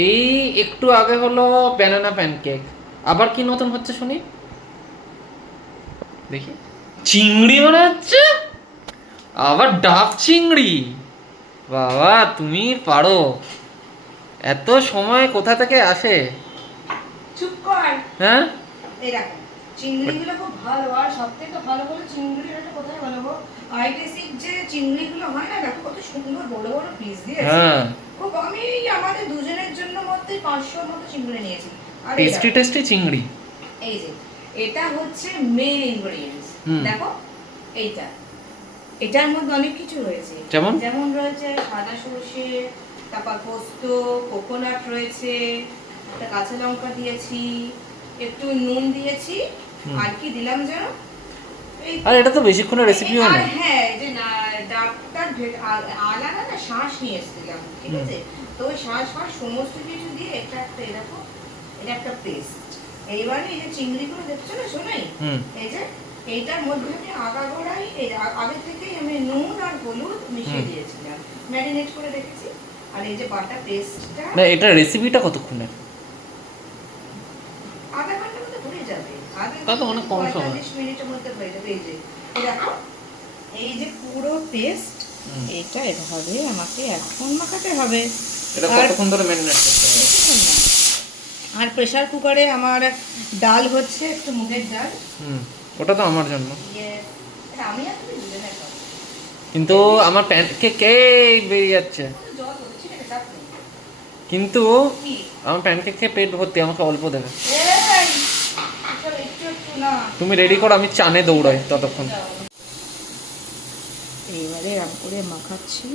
এই একটু আগে হলো ব্যানানা প্যানকেক, আবার কি নতুন হচ্ছে শুনি দেখি। চিংড়ি মনে হচ্ছে, আবার ডাব চিংড়ি। বাবা তুমি পারো, এত সময় কোথা থেকে আসে? চুপ কর। হ্যাঁ এই দেখো চিংড়িগুলো খুব ভালো, আর সবথেকে ভালো হলো চিংড়ির একটা কোথায় বলবো, আইটিসির যে চিংড়িগুলো হয় না, দেখো কত সুন্দর বড় বড় পিস দিয়েছে। হ্যাঁ খুব, আমি আমাদের দুজনের জন্য মধ্যে 500 মতো চিংড়ি নিয়েছি। আর টেস্টি টেস্টি চিংড়ি। এই যে এটা হচ্ছে মেইন ইনগ্রেডিয়েন্টস, দেখো এইটা, এটার মধ্যে অনেক কিছু রয়েছে, যেমন রয়েছে সাদা সরষে, তারপর পোস্ত, কোকোনাট রয়েছে, একটা কাঁচা লঙ্কা দিয়েছি, একটু নুন দিয়েছি, আর কি দিলাম যেন, আর এটা তো বেশিক্ষণের রেসিপিও না। হ্যাঁ, যে ডাক্তার আলাদা না শ্বাস নিয়ে এসেছিলাম, ঠিক আছে, তো ওই শ্বাস সমস্ত কিছু দিয়ে এটা একটা, এরকম এটা একটা পেস্ট। এইবারে এই যে চিংড়িগুলো দেখছো না সোনাই, এই যে এইটার মধ্যে আমি আগাগোড়াই আগে থেকেই আমি নুন আর হলুদ মিশিয়ে দিয়েছিলাম, ম্যারিনেট করে রেখেছি। আর এই যে বাটা পেস্টটা, না এটা রেসিপিটা কতক্ষণের? আধা ঘন্টার মধ্যে হয়ে যাবে, তা তো অনেক কম সময়, 45 মিনিটের মধ্যে হয়ে যাবে। এই যে দেখো, এই যে পুরো পেস্ট, এটা এভাবে আমাকে এখন মাখাতে হবে। এটা কতক্ষণ ধরে ম্যারিনেট করতে হবে? আর প্রেসার কুকারে আমার ডাল হচ্ছে, একটু মুগের ডাল, ওটা তো আমার জন্য, আমি আর তুমি দুজনে খাবো। কিন্তু আমার প্যানকেক বেরিয়ে যাচ্ছে, কিন্তু আমার প্যানকেক খেয়ে পেট ভর্তি, আমাকে অল্প দেবে। তুমি রেডি করো, আমি চানে দৌড়াই ততক্ষণ। এইবারে এরকম করে মাখাচ্ছি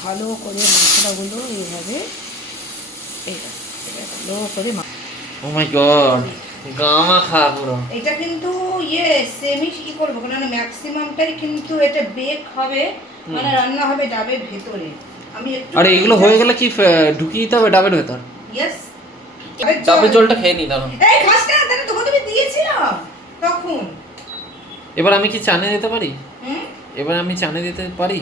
ভালো করে, মশলাগুলো এইভাবে ভালো করে। ও মাই গড, গামা খা পুরো। এটা কিন্তু সেমি কি করবো, কারণ ম্যাক্সিমামটাই কিন্তু এটা বেক হবে, মানে রান্না হবে ডাবের ভেতরে। আমি একটু, আরে এগুলো হয়ে গেলে কি ঢুকিয়ে দিতে হবে ডাবের ভেতর? ইয়েস, ডাবের জলটা খেয়ে নি দাঁড়াও। এই খাস না, তাহলে তোকে তুমি দিয়েছিলাম তখন। এবার আমি কি চানে দিতে পারি? এবার আমি চানে দিতে পারি?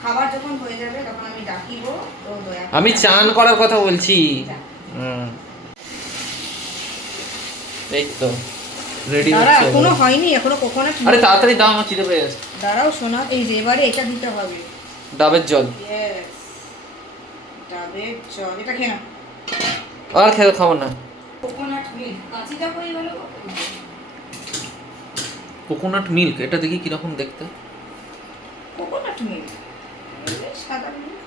খাবার যখন হয়ে যাবে তখন আমি ডাকিব, তো দয়া করে। আমি চান করার কথা বলছি। এই তো রেডি হচ্ছে। এখনো হয়নি, এখনো কোকোনাট। আরে তাড়াতাড়ি দাও, আমার খিদে পেয়ে গেছে। দাঁড়াও শোনা, এই যে এবারে এটা দিতে হবে, ডাবের জল। ইয়েস, ডাবের জল, এটা খেয়ে নাও। আর খেয়ে খাবো না। কোকোনাট মিল্ক, কাঁচিটা হয়ে গেল। কোকোনাট মিল্ক, এটা দেখি কিরকম দেখতে। কোকোনাট মিল্ক, সাদা মিল্ক,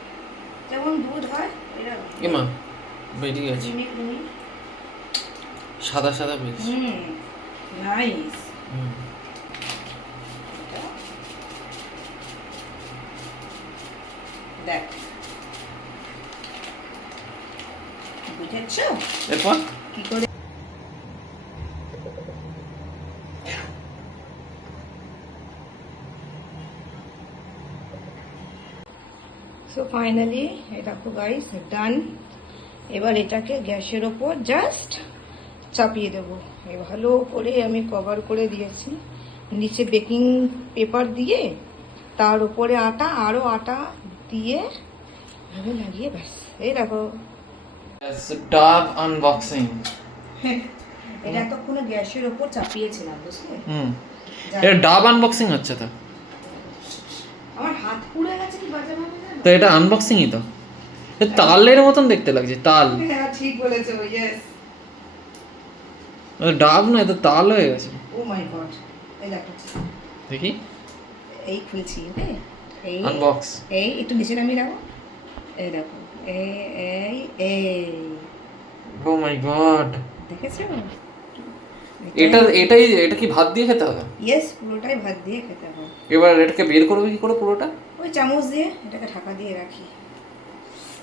যেমন দুধ হয় এরকম। এমা বেরিয়ে গেছে, সাদা সাদা বেশ। নাইস। দেখ, বুঝেছো এরপর কি করে? সো ফাইনালি এটা তো গাইস ডান। এবার এটাকে গ্যাসের ওপর জাস্ট চাপিয়ে দেবো। ভালো করে আমি কভার করে দিয়েছি, নিচে বেকিং পেপার দিয়ে, তার উপরে আটা, আরও আটা দিয়ে ভাবে লাগিয়ে, ব্যাস এই দেখো ডাব আনবক্সিং। এটা এতক্ষণ গ্যাসের ওপর চাপিয়েছিলাম, বুঝলে? এটা ডাব আনবক্সিং হচ্ছে তো। আমার হাত পুড়ে গেছে কি বাজে ভাবে, তো এটা আনবক্সিংই তো। তালের মতন দেখতে লাগছে, তাল। হ্যাঁ ঠিক বলেছো, ইয়েস। ডাব নয়, তো তাল হয়ে গেছে। ও মাই গড, এই দেখো দেখি, এই খুলছি, ওকে, এই আনবক্স। এই একটু নিচে নামিয়ে রাখো, এই দেখো, এই এই এই, ও মাই গড, দেখেছো? এটা কি ভাত দিয়ে খেতে হবে? ইয়েস, পুরোটাই ভাত দিয়ে খেতে হবে। এবার এটাকে বের করবে কি করে পুরোটা? ওই চামচ দিয়ে এটাকে ঢাকা দিয়ে রাখি,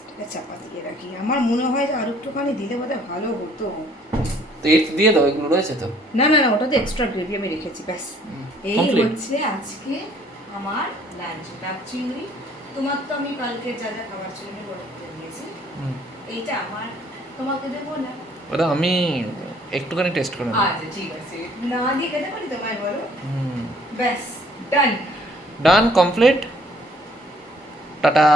এটাকে চাপা দিয়ে রাখি। আমার মনে হয় যে আর একটুখানি দিলে বোধহয় ভালো হতো। তো এর দিয়ে দাও, এগুলো রয়েছে তো। না না না, ওটাতে এক্সট্রা গ্রেভি আমি রেখেছি, ব্যাস। এই হচ্ছে আজকে আমার লাঞ্চ, ডাব চিংড়ি। তোমার তো আমি কালকে যা যা খাবার ছিল আমি অর্ডার করে দিয়েছি, এইটা আমার, তোমাকে দেবো না? ওটা আমি একটুখানি টেস্ট করে নেব। আচ্ছা ঠিক আছে, না দিয়ে খেতে পারি তোমায়, বলো। ব্যাস ডান, ডান, কমপ্লিট, টাটা।